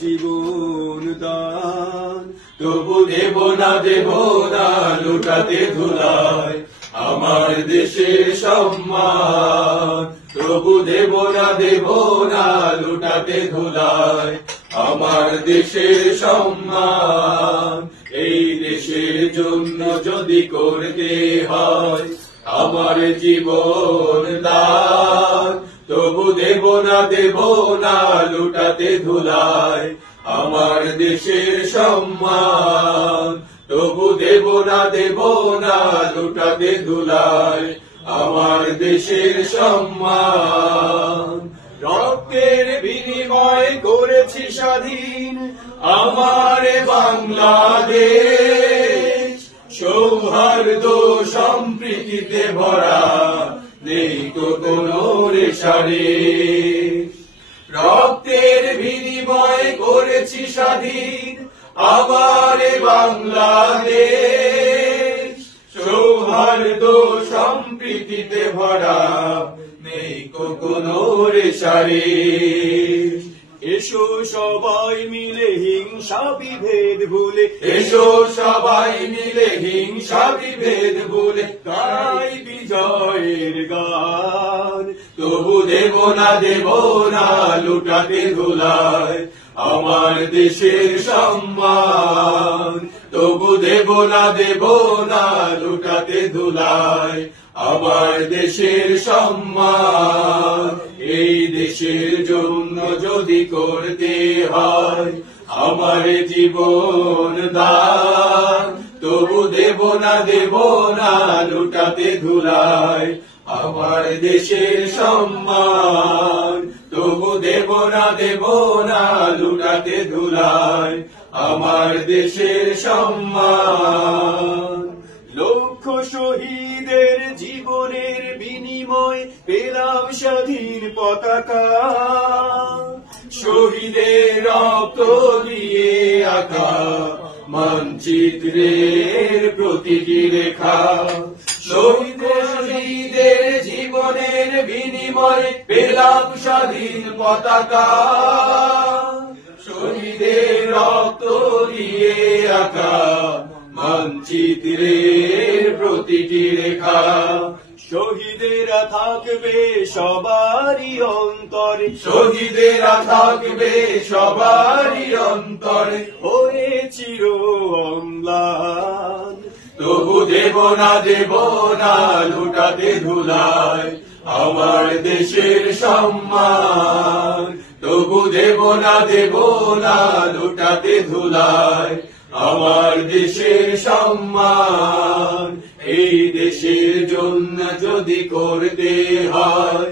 জীবন দান, তবু দেব না লুটাতে ধুলায় আমার দেশের সম্মান। তবু দেব না লুটাতে ধুলায় আমার দেশের সম্মান। এই দেশের জন্য যদি করতে হয় আমার জীবন দান, তবু দেব না লুটাতে ধুলায় আমার দেশের সম্মান। তবু দেব না লুটাতে ধুলায় আমার দেশের সম্মান। রক্তের বিনিময় করেছি স্বাধীন আমার বাংলাদেশ, সৌহার্দ্য সম্প্রীতিতে ভরা নেই তো কোনো রেশারেশ। রক্তের বিনিময় করেছি স্বাধীন আমার বাংলাদেশ, সৌহার্দ্য সম্প্রীতিতে ভরা নেই তো কোনো রেশারেশ। এসো সবাই মিলে হিংসা বিভেদ ভুলে, এসো সবাই মিলে হিংসা বিভেদ ভুলে গাই বিজয়ের গান। তবু দেব না লুটাতে ধুলায় আমার দেশের সম্মান। তবু দেব না লুটাতে ধুলায় আমার দেশের সম্মান। এই দেশের জন্য যদি করতে হয় আমার জীবন দান, তবু দেব না লুটাতে ধুলায় আমার দেশের সম্মান। তবু দেব না লুটাতে ধুলায় আমার দেশের সম্মান। লক্ষ শহীদের জীবনের বিনিময় পেলাম স্বাধীন পতাকা, শহীদের রক্ত দিয়ে আঁকা মানচিত্রের প্রতিটি রেখা। শহীদের জীবনের বিনিময়ে পেলাম স্বাধীন পতাকা, শহীদের রক্ত দিয়ে আঁকা মানচিত্রের প্রতিটি রেখা। শহীদেরা থাকবে সবারই অন্তরে, শহীদেরা থাকবে সবারই অন্তরে হয়ে চির অম্লান। তবু দেব না লুটাতে ধুলায় আমার দেশের সম্মান। তবু দেব না লুটাতে ধুলায় আমার দেশের সম্মান। এই দেশের জন্য যদি করতে হয়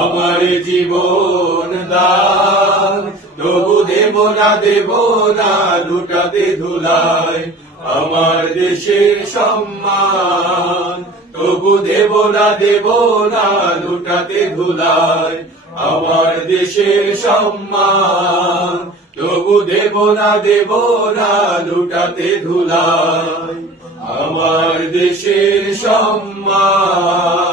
আমার জীবন দান, তবু দেব না লুটাতে ধুলায় আমার দেশের সম্মান। তবু দেব না লুটাতে ধুলায় আমার দেশের সম্মান। তবু দেব না লুটাতে ধুলায় আমার দেশের সম্মান।